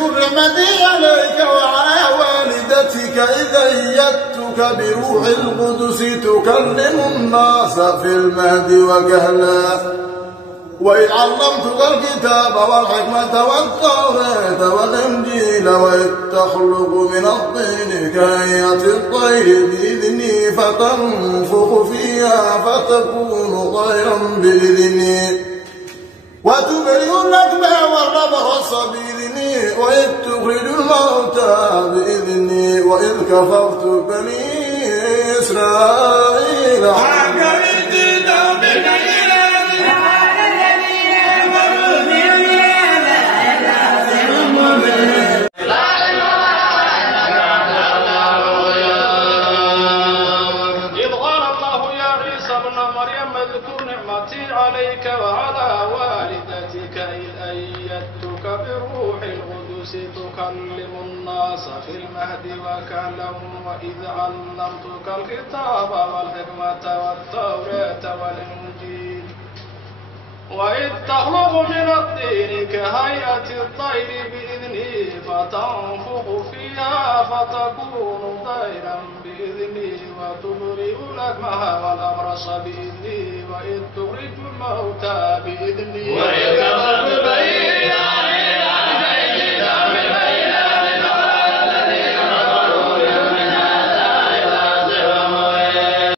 واذكر نعمتي عليك وعلى والدتك إذ أيدتك بروح القدس تكلم الناس في المهد وكهلا وإذ علمتك الكتاب والحكمة والتوراة والإنجيل وإذ تخلق من الطين كهيئة الطير بإذني فتنفخ فيها فتكون طيرا بإذني وتبرئ الأكمه والأبرص بإذني وإذ تخرج الموتى بإذني وإذ كفرت بني إسرائيل عليك وعلى والدتك إذ أيدتك بروح القدس تكلم الناس في المهد وكهلا وإذ علمتك الكتاب والحكمة والتوراة والإنجيل وإذ تخلق من الطين كهيئة الطير بإذني فتنفخ فيها فتكون طيرا بإذني وتبرئ الأكمه والأبرص بإذني وإذ تخرج الموتى بإذني